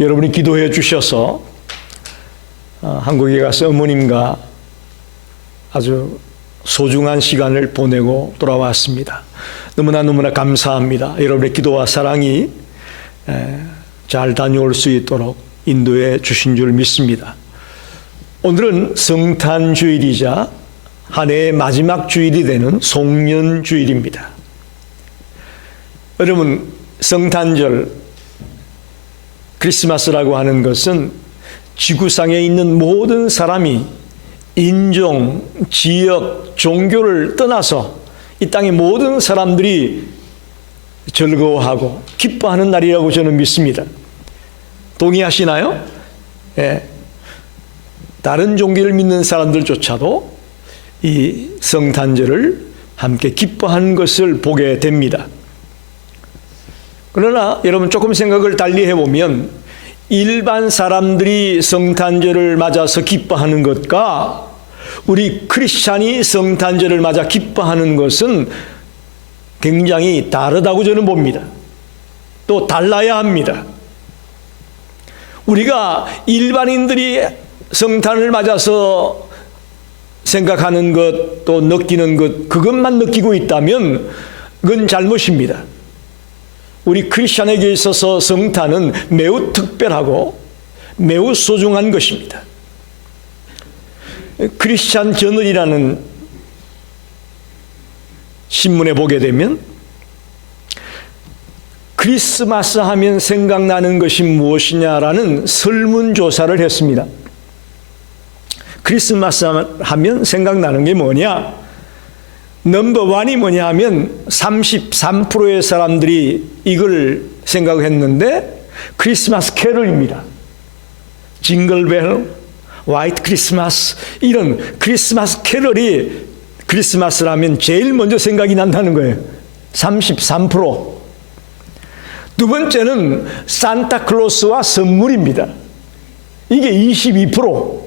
여러분이 기도해 주셔서 한국에 가서 어머님과 아주 소중한 시간을 보내고 돌아왔습니다. 너무나 감사합니다. 여러분의 기도와 사랑이 잘 다녀올 수 있도록 인도해 주신 줄 믿습니다. 오늘은 성탄주일이자 한 해의 마지막 주일이 되는 송년주일입니다. 여러분, 성탄절, 크리스마스라고 하는 것은 지구상에 있는 모든 사람이 인종, 지역, 종교를 떠나서 이 땅의 모든 사람들이 즐거워하고 기뻐하는 날이라고 저는 믿습니다. 동의하시나요? 예. 다른 종교를 믿는 사람들조차도 이 성탄절을 함께 기뻐하는 것을 보게 됩니다. 그러나 여러분 조금 생각을 달리 해보면 일반 사람들이 성탄절을 맞아서 기뻐하는 것과 우리 크리스찬이 성탄절을 맞아 기뻐하는 것은 굉장히 다르다고 저는 봅니다. 또 달라야 합니다. 우리가 일반인들이 성탄을 맞아서 생각하는 것, 또 느끼는 것, 그것만 느끼고 있다면 그건 잘못입니다. 우리 크리스찬에게 있어서 성탄은 매우 특별하고 매우 소중한 것입니다. 크리스찬 저널이라는 신문에 보게 되면 크리스마스 하면 생각나는 것이 무엇이냐라는 설문조사를 했습니다. 크리스마스 하면 생각나는 게 뭐냐? 넘버원이 뭐냐 하면 33%의 사람들이 이걸 생각했는데 크리스마스 캐럴입니다. 징글벨, 화이트 크리스마스, 이런 크리스마스 캐럴이 크리스마스라면 제일 먼저 생각이 난다는 거예요. 33%. 두 번째는 산타클로스와 선물입니다. 이게 22%.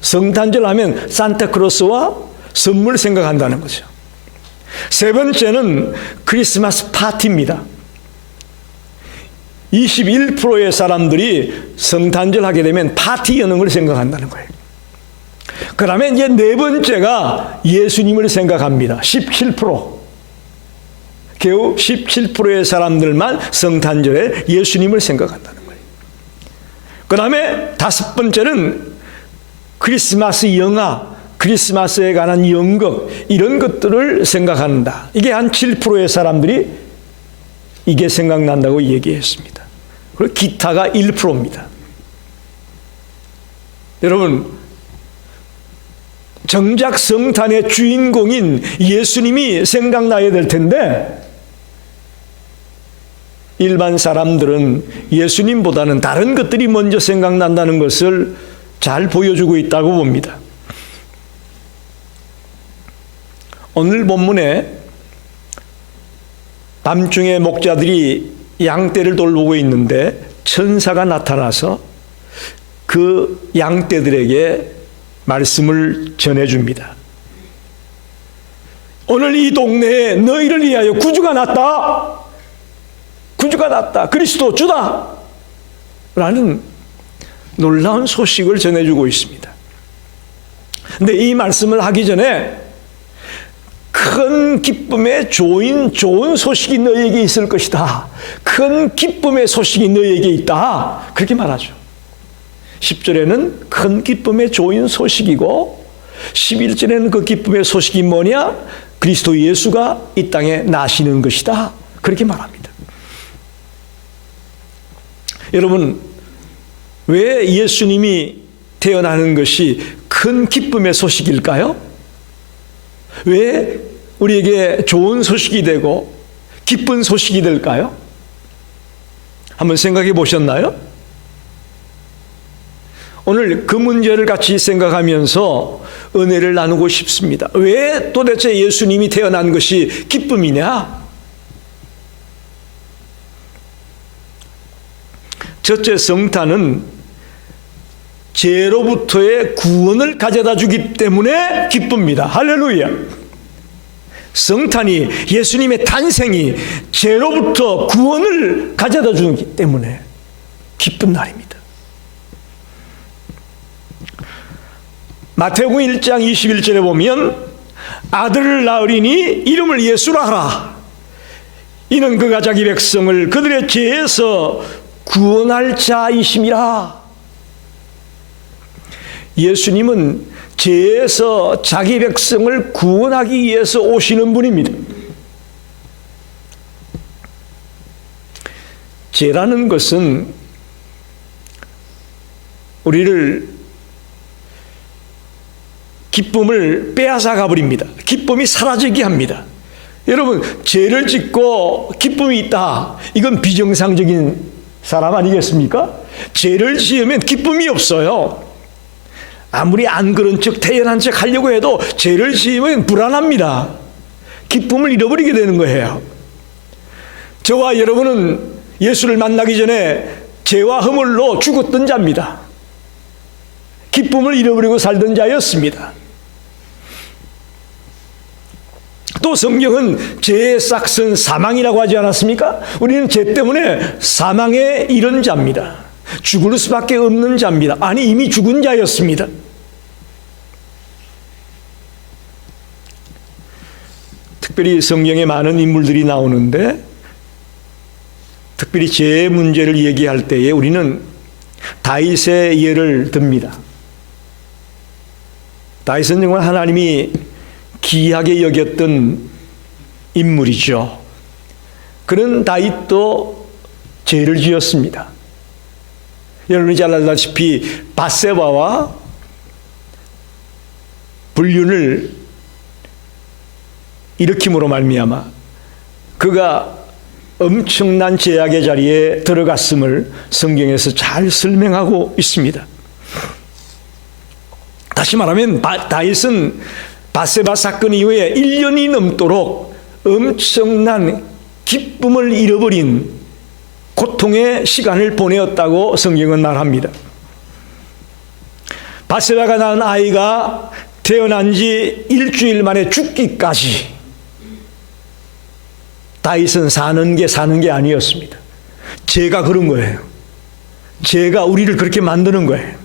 성탄절 하면 산타클로스와 선물 생각한다는 거죠. 세 번째는 크리스마스 파티입니다. 21%의 사람들이 성탄절 하게 되면 파티 여는 걸 생각한다는 거예요. 그 다음에 이제 네 번째가 예수님을 생각합니다. 17%. 겨우 17%의 사람들만 성탄절에 예수님을 생각한다는 거예요. 그 다음에 다섯 번째는 크리스마스 영화, 크리스마스에 관한 연극, 이런 것들을 생각한다. 이게 한 7%의 사람들이 이게 생각난다고 얘기했습니다. 그리고 기타가 1%입니다. 여러분, 정작 성탄의 주인공인 예수님이 생각나야 될 텐데 일반 사람들은 예수님보다는 다른 것들이 먼저 생각난다는 것을 잘 보여주고 있다고 봅니다. 오늘 본문에 밤중에 목자들이 양떼를 돌보고 있는데 천사가 나타나서 그 양떼들에게 말씀을 전해줍니다. 오늘 이 동네에 너희를 위하여 구주가 났다. 구주가 났다. 그리스도 주다. 라는 놀라운 소식을 전해주고 있습니다. 근데 이 말씀을 하기 전에 큰 기쁨의 좋은 소식이 너희에게 있을 것이다. 큰 기쁨의 소식이 너희에게 있다. 그렇게 말하죠. 10절에는 큰 기쁨의 좋은 소식이고 11절에는 그 기쁨의 소식이 뭐냐? 그리스도 예수가 이 땅에 나시는 것이다. 그렇게 말합니다. 여러분, 왜 예수님이 태어나는 것이 큰 기쁨의 소식일까요? 왜 우리에게 좋은 소식이 되고 기쁜 소식이 될까요? 한번 생각해 보셨나요? 오늘 그 문제를 같이 생각하면서 은혜를 나누고 싶습니다. 왜 도대체 예수님이 태어난 것이 기쁨이냐? 첫째, 성탄은 죄로부터의 구원을 가져다 주기 때문에 기쁩니다. 할렐루야. 성탄이, 예수님의 탄생이 죄로부터 구원을 가져다 주기 때문에 기쁜 날입니다. 마태복음 1장 21절에 보면 아들을 낳으리니 이름을 예수라 하라. 이는 그가 자기 백성을 그들의 죄에서 구원할 자이심이라. 예수님은 죄에서 자기 백성을 구원하기 위해서 오시는 분입니다. 죄라는 것은 우리를 기쁨을 빼앗아 가버립니다. 기쁨이 사라지게 합니다. 여러분, 죄를 짓고 기쁨이 있다, 이건 비정상적인 사람 아니겠습니까? 죄를 지으면 기쁨이 없어요. 아무리 안 그런 척 태연한 척 하려고 해도 죄를 지으면 불안합니다. 기쁨을 잃어버리게 되는 거예요. 저와 여러분은 예수를 만나기 전에 죄와 허물로 죽었던 자입니다. 기쁨을 잃어버리고 살던 자였습니다. 또 성경은 죄의 싹은 사망이라고 하지 않았습니까? 우리는 죄 때문에 사망에 이른 자입니다. 죽을 수밖에 없는 자입니다. 아니, 이미 죽은 자였습니다. 특별히 성경에 많은 인물들이 나오는데 특별히 죄 문제를 얘기할 때에 우리는 다윗의 예를 듭니다. 다윗은 정말 하나님이 귀하게 여겼던 인물이죠. 그런 다윗도 죄를 지었습니다. 여러분이 잘 알다시피 밧세바와 불륜을 일으킴으로 말미암아 그가 엄청난 죄악의 자리에 들어갔음을 성경에서 잘 설명하고 있습니다. 다시 말하면 다윗은 밧세바 사건 이후에 1년이 넘도록 엄청난 기쁨을 잃어버린 고통의 시간을 보내었다고 성경은 말합니다. 밧세바가 낳은 아이가 태어난 지 일주일 만에 죽기까지 다윗은 사는 게 아니었습니다. 죄가 그런 거예요. 죄가 우리를 그렇게 만드는 거예요.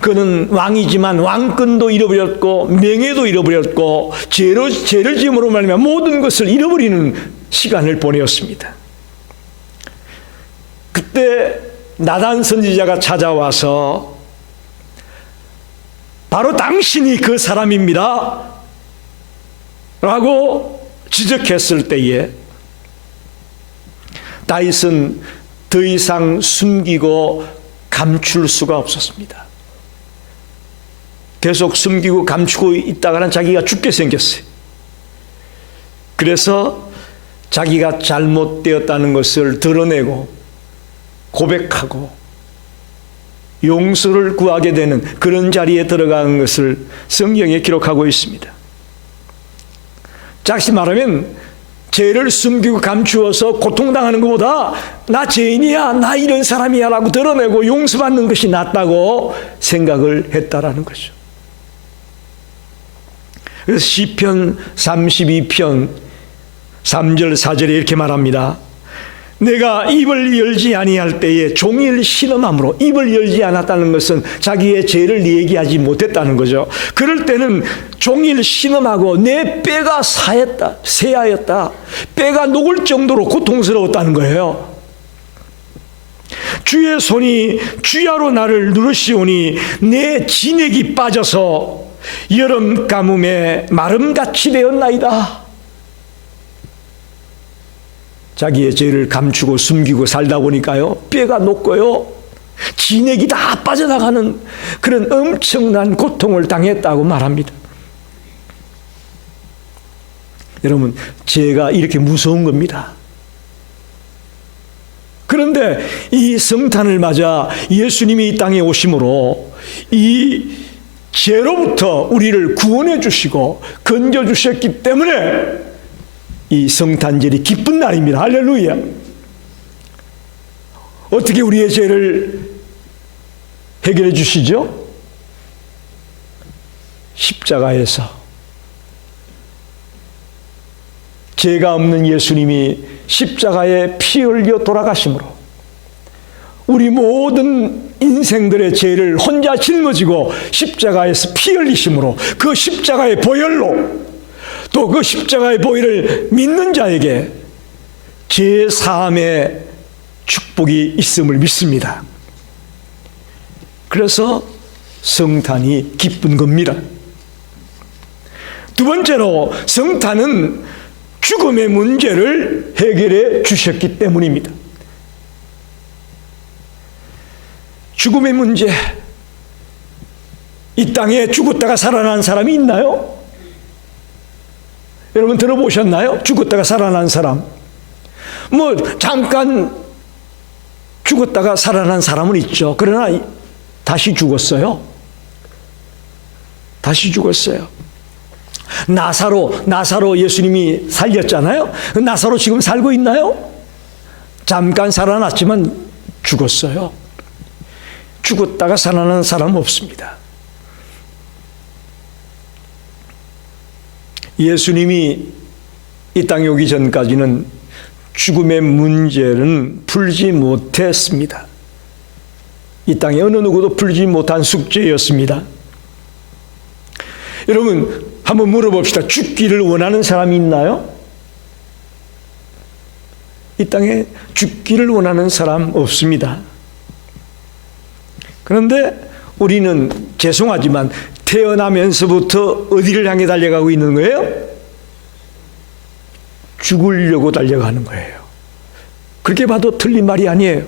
그는 왕이지만 왕권도 잃어버렸고 명예도 잃어버렸고 죄를 지음으로 말하면 모든 것을 잃어버리는 시간을 보내었습니다. 그때 나단 선지자가 찾아와서 바로 당신이 그 사람입니다 라고 지적했을 때에 다윗은 더 이상 숨기고 감출 수가 없었습니다. 계속 숨기고 감추고 있다가는 자기가 죽게 생겼어요. 그래서 자기가 잘못되었다는 것을 드러내고 고백하고 용서를 구하게 되는 그런 자리에 들어가는 것을 성경에 기록하고 있습니다. 다시 말하면 죄를 숨기고 감추어서 고통당하는 것보다 나 죄인이야, 나 이런 사람이야 라고 드러내고 용서받는 것이 낫다고 생각을 했다라는 거죠. 그래서 시편 32편 3절 4절에 이렇게 말합니다. 내가 입을 열지 아니할 때에 종일 신음함으로, 입을 열지 않았다는 것은 자기의 죄를 얘기하지 못했다는 거죠. 그럴 때는 종일 신음하고 내 뼈가 새하였다. 뼈가 녹을 정도로 고통스러웠다는 거예요. 주의 손이 주야로 나를 누르시오니 내 진액이 빠져서 여름 가뭄에 마름같이 되었나이다. 자기의 죄를 감추고 숨기고 살다 보니까요, 뼈가 녹고요, 진액이 다 빠져나가는 그런 엄청난 고통을 당했다고 말합니다. 여러분, 죄가 이렇게 무서운 겁니다. 그런데 이 성탄을 맞아 예수님이 이 땅에 오심으로 이 죄로부터 우리를 구원해 주시고 건져 주셨기 때문에 이 성탄절이 기쁜 날입니다. 할렐루야. 어떻게 우리의 죄를 해결해 주시죠? 십자가에서 죄가 없는 예수님이 십자가에 피 흘려 돌아가심으로 우리 모든 인생들의 죄를 혼자 짊어지고 십자가에서 피 흘리심으로 그 십자가의 보혈로 또 그 십자가의 보혈을 믿는 자에게 죄 사함의 축복이 있음을 믿습니다. 그래서 성탄이 기쁜 겁니다. 두 번째로 성탄은 죽음의 문제를 해결해 주셨기 때문입니다. 죽음의 문제, 이 땅에 죽었다가 살아난 사람이 있나요? 여러분 들어보셨나요? 죽었다가 살아난 사람. 뭐 잠깐 죽었다가 살아난 사람은 있죠. 그러나 다시 죽었어요. 다시 죽었어요. 나사로 예수님이 살렸잖아요. 나사로 지금 살고 있나요? 잠깐 살아났지만 죽었어요. 죽었다가 살아난 사람은 없습니다. 예수님이 이 땅에 오기 전까지는 죽음의 문제는 풀지 못했습니다. 이 땅에 어느 누구도 풀지 못한 숙제였습니다. 여러분 한번 물어봅시다. 죽기를 원하는 사람이 있나요? 이 땅에 죽기를 원하는 사람 없습니다. 그런데 우리는 죄송하지만 태어나면서부터 어디를 향해 달려가고 있는 거예요? 죽으려고 달려가는 거예요. 그렇게 봐도 틀린 말이 아니에요.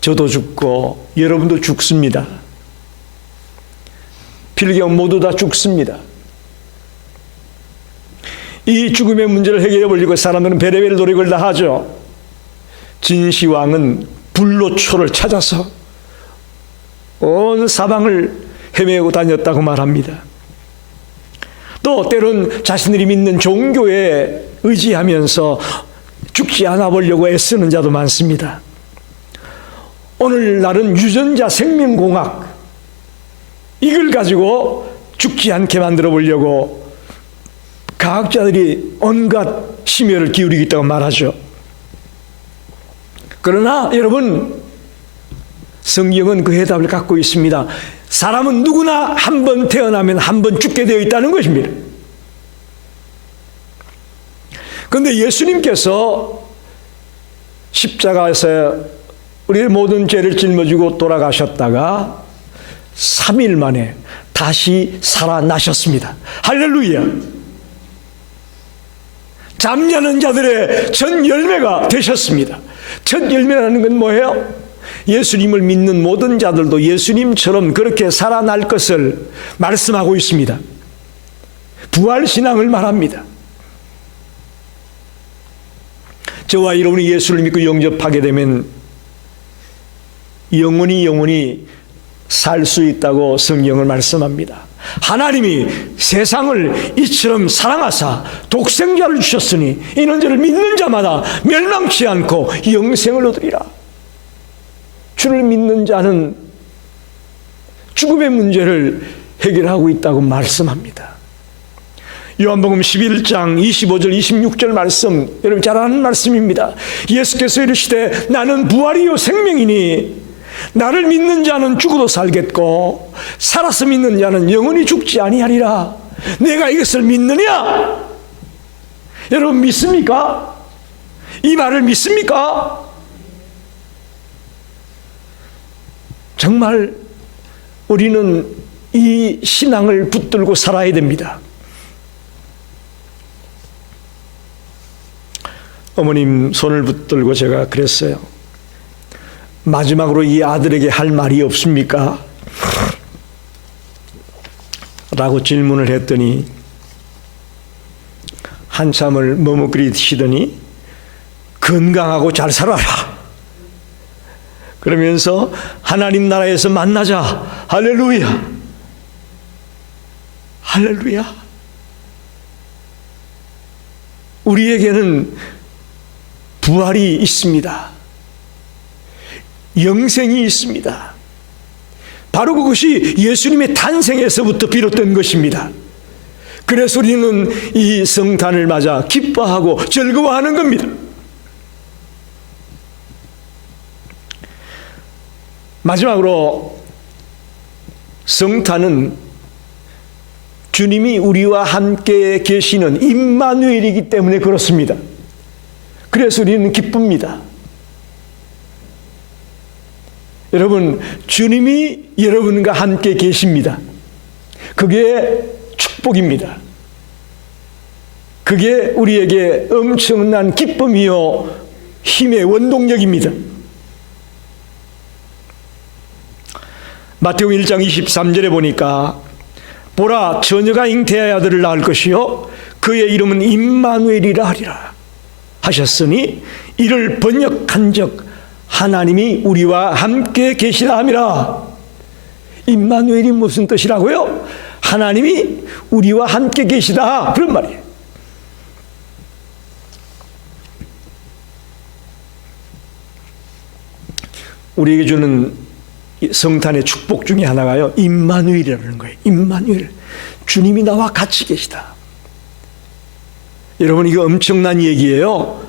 저도 죽고 여러분도 죽습니다. 필경 모두 다 죽습니다. 이 죽음의 문제를 해결해 보려고 사람들은 베레벨 노력을 다 하죠. 진시황은 불로초를 찾아서 온 사방을 헤매고 다녔다고 말합니다. 또 때론 자신들이 믿는 종교에 의지하면서 죽지 않아 보려고 애쓰는 자도 많습니다. 오늘날은 유전자 생명공학, 이걸 가지고 죽지 않게 만들어 보려고 과학자들이 온갖 심혈을 기울이고 있다고 말하죠. 그러나 여러분, 성경은 그 해답을 갖고 있습니다. 사람은 누구나 한 번 태어나면 한 번 죽게 되어 있다는 것입니다. 그런데 예수님께서 십자가에서 우리의 모든 죄를 짊어지고 돌아가셨다가 3일 만에 다시 살아나셨습니다. 할렐루야! 잠자는 자들의 첫 열매가 되셨습니다. 첫 열매라는 건 뭐예요? 예수님을 믿는 모든 자들도 예수님처럼 그렇게 살아날 것을 말씀하고 있습니다. 부활신앙을 말합니다. 저와 여러분이 예수를 믿고 영접하게 되면 영원히 살 수 있다고 성경을 말씀합니다. 하나님이 세상을 이처럼 사랑하사 독생자를 주셨으니 이는 저를 믿는 자마다 멸망치 않고 영생을 얻으리라. 주를 믿는 자는 죽음의 문제를 해결하고 있다고 말씀합니다. 요한복음 11장 25절 26절 말씀, 여러분 잘 아는 말씀입니다. 예수께서 이르시되 나는 부활이요 생명이니 나를 믿는 자는 죽어도 살겠고 살아서 믿는 자는 영원히 죽지 아니하리라. 내가 이것을 믿느냐? 여러분 믿습니까? 이 말을 믿습니까? 정말 우리는 이 신앙을 붙들고 살아야 됩니다. 어머님 손을 붙들고 제가 그랬어요. 마지막으로 이 아들에게 할 말이 없습니까? 라고 질문을 했더니 한참을 머뭇거리시더니 건강하고 잘 살아라 그러면서 하나님 나라에서 만나자. 할렐루야, 할렐루야. 우리에게는 부활이 있습니다. 영생이 있습니다. 바로 그것이 예수님의 탄생에서부터 비롯된 것입니다. 그래서 우리는 이 성탄을 맞아 기뻐하고 즐거워하는 겁니다. 마지막으로 성탄은 주님이 우리와 함께 계시는 임마누엘이기 때문에 그렇습니다. 그래서 우리는 기쁩니다. 여러분, 주님이 여러분과 함께 계십니다. 그게 축복입니다. 그게 우리에게 엄청난 기쁨이요 힘의 원동력입니다. 마태복음 1장 23절에 보니까 보라, 처녀가 잉태하여 아들을 낳을 것이요 그의 이름은 임마누엘이라 하리라 하셨으니 이를 번역한즉 하나님이 우리와 함께 계시라 함이라. 임마누엘이 무슨 뜻이라고요? 하나님이 우리와 함께 계시다, 그런 말이에요. 우리에게 주는 성탄의 축복 중에 하나가요, 임마누엘이라는 거예요. 임마누엘, 주님이 나와 같이 계시다. 여러분, 이거 엄청난 얘기예요.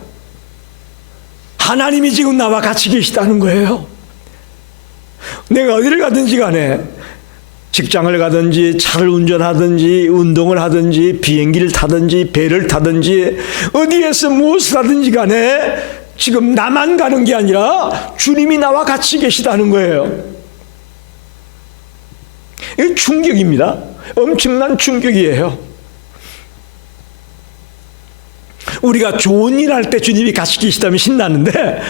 하나님이 지금 나와 같이 계시다는 거예요. 내가 어디를 가든지 간에, 직장을 가든지 차를 운전하든지 운동을 하든지 비행기를 타든지 배를 타든지 어디에서 무엇을 하든지 간에 지금 나만 가는 게 아니라 주님이 나와 같이 계시다는 거예요. 이게 충격입니다. 엄청난 충격이에요. 우리가 좋은 일 할 때 주님이 같이 계시다면 신나는데,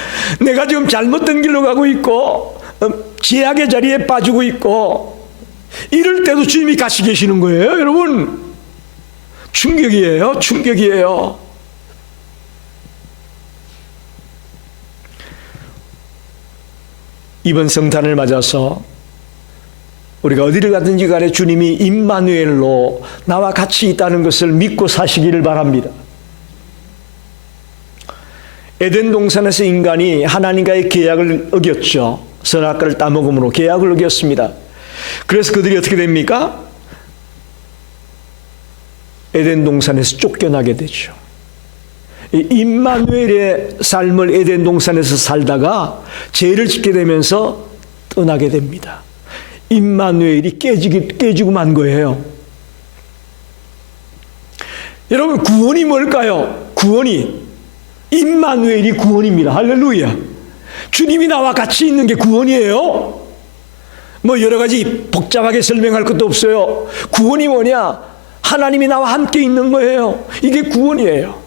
내가 지금 잘못된 길로 가고 있고 제약의 자리에 빠지고 있고 이럴 때도 주님이 같이 계시는 거예요. 여러분, 충격이에요. 충격이에요. 이번 성탄을 맞아서 우리가 어디를 가든지 간에 주님이 임마누엘로 나와 같이 있다는 것을 믿고 사시기를 바랍니다. 에덴 동산에서 인간이 하나님과의 계약을 어겼죠. 선악과를 따먹음으로 계약을 어겼습니다. 그래서 그들이 어떻게 됩니까? 에덴 동산에서 쫓겨나게 되죠. 임마누엘의 삶을 에덴 동산에서 살다가 죄를 짓게 되면서 떠나게 됩니다. 임마누엘이 깨지고 만 거예요. 여러분, 구원이 뭘까요? 구원이 임마누엘이 구원입니다. 할렐루야. 주님이 나와 같이 있는 게 구원이에요. 뭐 여러 가지 복잡하게 설명할 것도 없어요. 구원이 뭐냐? 하나님이 나와 함께 있는 거예요. 이게 구원이에요.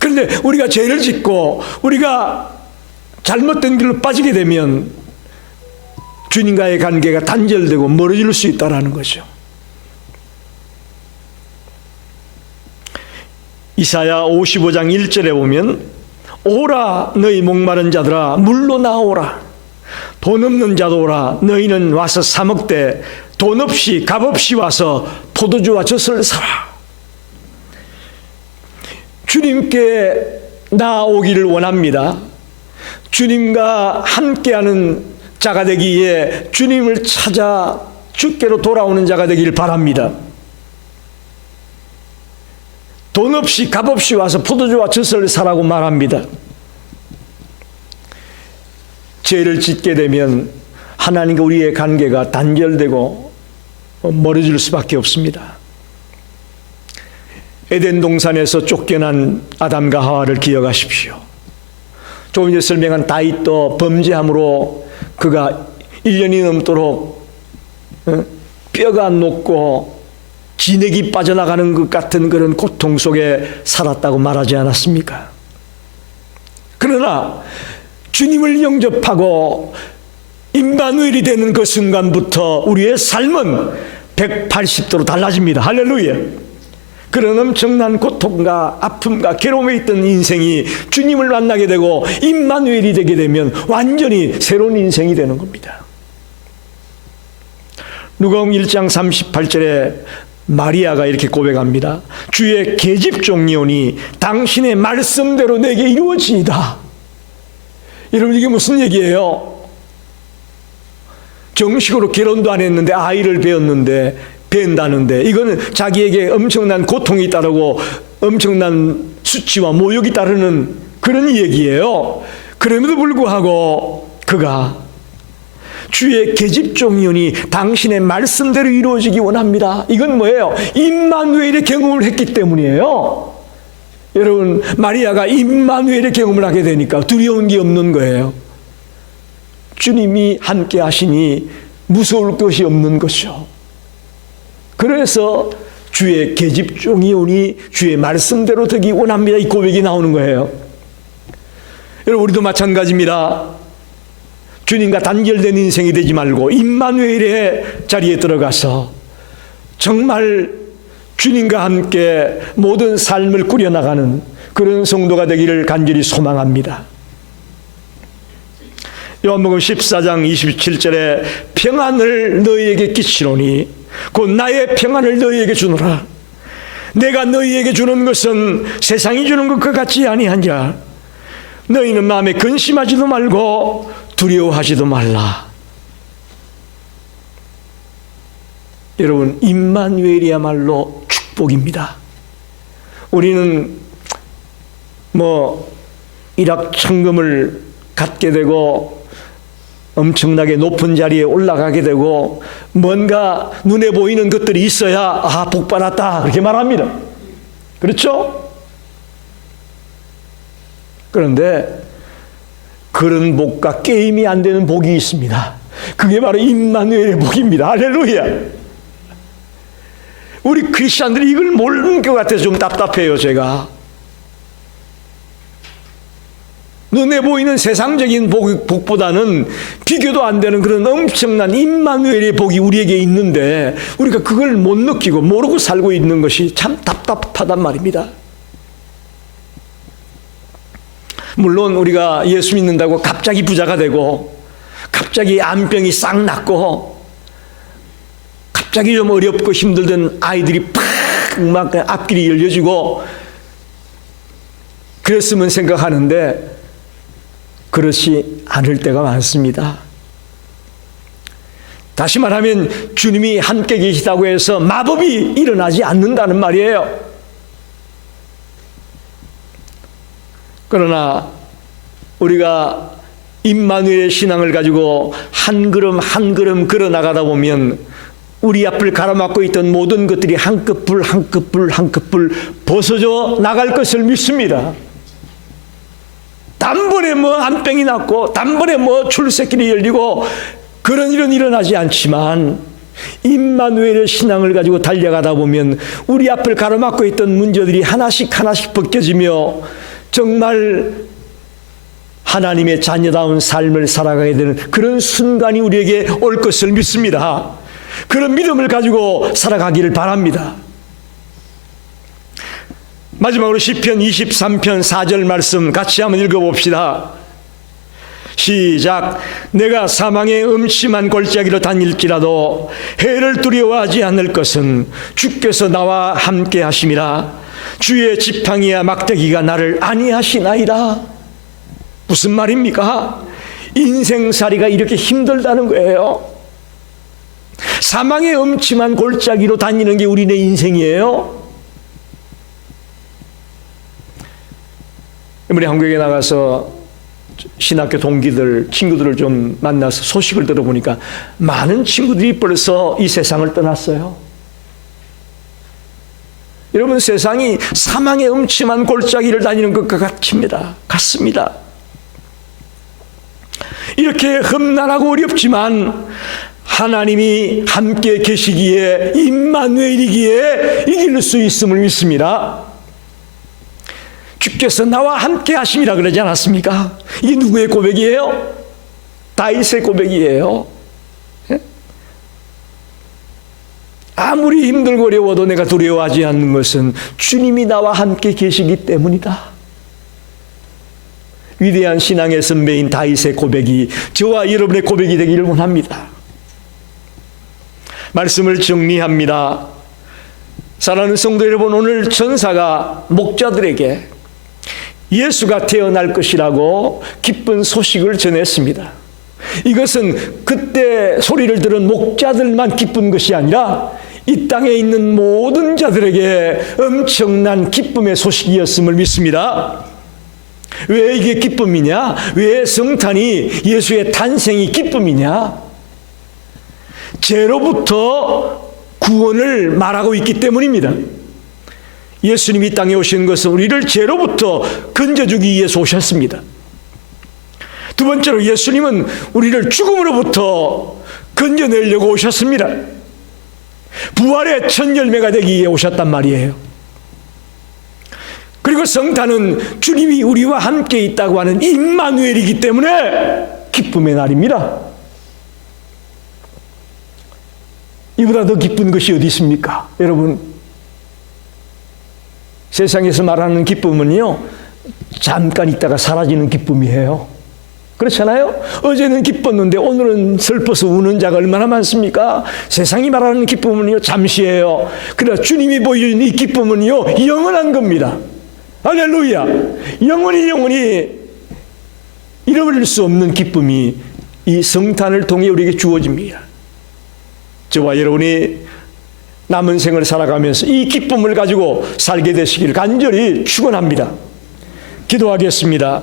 그런데 우리가 죄를 짓고 우리가 잘못된 길로 빠지게 되면 주님과의 관계가 단절되고 멀어질 수 있다는 거죠. 이사야 55장 1절에 보면 오라 너희 목마른 자들아 물로 나오라, 돈 없는 자도 오라, 너희는 와서 사 먹되 돈 없이 값 없이 와서 포도주와 젖을 사라. 주님께 나오기를 원합니다. 주님과 함께하는 자가 되기에 주님을 찾아 주께로 돌아오는 자가 되기를 바랍니다. 돈 없이 값 없이 와서 포도주와 젖을 사라고 말합니다. 죄를 짓게 되면 하나님과 우리의 관계가 단절되고 멀어질 수밖에 없습니다. 에덴 동산에서 쫓겨난 아담과 하와를 기억하십시오. 조금 전에 설명한 다윗도 범죄함으로 그가 1년이 넘도록 뼈가 녹고 진액이 빠져나가는 것 같은 그런 고통 속에 살았다고 말하지 않았습니까? 그러나 주님을 영접하고 임마누엘이 되는 그 순간부터 우리의 삶은 180도로 달라집니다. 할렐루야. 그런 엄청난 고통과 아픔과 괴로움에 있던 인생이 주님을 만나게 되고 임마누엘이 되게 되면 완전히 새로운 인생이 되는 겁니다. 누가복음 1장 38절에 마리아가 이렇게 고백합니다. 주의 계집종이오니 당신의 말씀대로 내게 이루어지이다. 여러분, 이게 무슨 얘기예요? 정식으로 결혼도 안 했는데 아이를 뵌다는데 이거는 자기에게 엄청난 고통이 따르고 엄청난 수치와 모욕이 따르는 그런 얘기예요. 그럼에도 불구하고 그가 주의 계집종이오니 당신의 말씀대로 이루어지기 원합니다. 이건 뭐예요? 임마누엘의 경험을 했기 때문이에요. 여러분, 마리아가 임마누엘의 경험을 하게 되니까 두려운 게 없는 거예요. 주님이 함께 하시니 무서울 것이 없는 것이죠. 그래서 주의 계집종이 오니 주의 말씀대로 되기 원합니다. 이 고백이 나오는 거예요. 여러분, 우리도 마찬가지입니다. 주님과 단결된 인생이 되지 말고 임마누엘의 자리에 들어가서 정말 주님과 함께 모든 삶을 꾸려나가는 그런 성도가 되기를 간절히 소망합니다. 요한복음 14장 27절에 평안을 너희에게 끼치노니 곧 나의 평안을 너희에게 주노라. 내가 너희에게 주는 것은 세상이 주는 것과 같지 아니하니라. 너희는 마음에 근심하지도 말고 두려워하지도 말라. 여러분, 임마누엘이야말로 축복입니다. 우리는 일확천금을 갖게 되고 엄청나게 높은 자리에 올라가게 되고 뭔가 눈에 보이는 것들이 있어야 복 받았다 그렇게 말합니다. 그렇죠? 그런데 그런 복과 게임이 안 되는 복이 있습니다. 그게 바로 임마누엘의 복입니다. 할렐루야. 우리 크리스찬들이 이걸 모르는 것 같아서 좀 답답해요. 제가 눈에 보이는 세상적인 복보다는 비교도 안 되는 그런 엄청난 임마누엘의 복이 우리에게 있는데 우리가 그걸 못 느끼고 모르고 살고 있는 것이 참 답답하단 말입니다. 물론 우리가 예수 믿는다고 갑자기 부자가 되고 갑자기 암병이 싹 낫고 갑자기 좀 어렵고 힘들던 아이들이 막 앞길이 열려지고 그랬으면 생각하는데 그렇지 않을 때가 많습니다. 다시 말하면 주님이 함께 계시다고 해서 마법이 일어나지 않는다는 말이에요. 그러나 우리가 임마누엘의 신앙을 가지고 한 걸음 한 걸음 걸어 나가다 보면 우리 앞을 가로막고 있던 모든 것들이 한 끗불 한 끗불 한 끗불 벗어져 나갈 것을 믿습니다. 단번에 암병이 났고 단번에 출세길이 열리고 그런 일은 일어나지 않지만 임마누엘의 신앙을 가지고 달려가다 보면 우리 앞을 가로막고 있던 문제들이 하나씩 하나씩 벗겨지며 정말 하나님의 자녀다운 삶을 살아가게 되는 그런 순간이 우리에게 올 것을 믿습니다. 그런 믿음을 가지고 살아가기를 바랍니다. 마지막으로 시편 23편 4절 말씀 같이 한번 읽어봅시다. 시작. 내가 사망의 음침한 골짜기로 다닐지라도 해를 두려워하지 않을 것은 주께서 나와 함께 하심이라. 주의 지팡이와 막대기가 나를 안위하시나이다. 무슨 말입니까? 인생살이가 이렇게 힘들다는 거예요. 사망의 음침한 골짜기로 다니는 게 우리네 인생이에요. 이번에 한국에 나가서 신학교 동기들, 친구들을 좀 만나서 소식을 들어보니까 많은 친구들이 벌써 이 세상을 떠났어요. 여러분, 세상이 사망의 음침한 골짜기를 다니는 것과 같습니다. 이렇게 험난하고 어렵지만 하나님이 함께 계시기에 임마누엘이기에 이길 수 있음을 믿습니다. 주께서 나와 함께 하심이라 그러지 않았습니까? 이게 누구의 고백이에요? 다윗의 고백이에요. 아무리 힘들고 어려워도 내가 두려워하지 않는 것은 주님이 나와 함께 계시기 때문이다. 위대한 신앙의 선배인 다윗의 고백이 저와 여러분의 고백이 되기를 원합니다. 말씀을 정리합니다. 사랑하는 성도 여러분, 오늘 천사가 목자들에게 예수가 태어날 것이라고 기쁜 소식을 전했습니다. 이것은 그때 소리를 들은 목자들만 기쁜 것이 아니라 이 땅에 있는 모든 자들에게 엄청난 기쁨의 소식이었음을 믿습니다. 왜 이게 기쁨이냐? 왜 성탄이 예수의 탄생이 기쁨이냐? 죄로부터 구원을 말하고 있기 때문입니다. 예수님이 땅에 오신 것은 우리를 죄로부터 건져주기 위해서 오셨습니다. 두 번째로 예수님은 우리를 죽음으로부터 건져내려고 오셨습니다. 부활의 첫 열매가 되기 위해 오셨단 말이에요. 그리고 성탄은 주님이 우리와 함께 있다고 하는 임마누엘이기 때문에 기쁨의 날입니다. 이보다 더 기쁜 것이 어디 있습니까? 여러분, 세상에서 말하는 기쁨은요, 잠깐 있다가 사라지는 기쁨이에요. 그렇잖아요? 어제는 기뻤는데 오늘은 슬퍼서 우는 자가 얼마나 많습니까? 세상이 말하는 기쁨은요, 잠시예요. 그러나 주님이 보여주는 이 기쁨은요, 영원한 겁니다. 할렐루야! 영원히 잃어버릴 수 없는 기쁨이 이 성탄을 통해 우리에게 주어집니다. 저와 여러분이 남은 생을 살아가면서 이 기쁨을 가지고 살게 되시기를 간절히 축원합니다. 기도하겠습니다.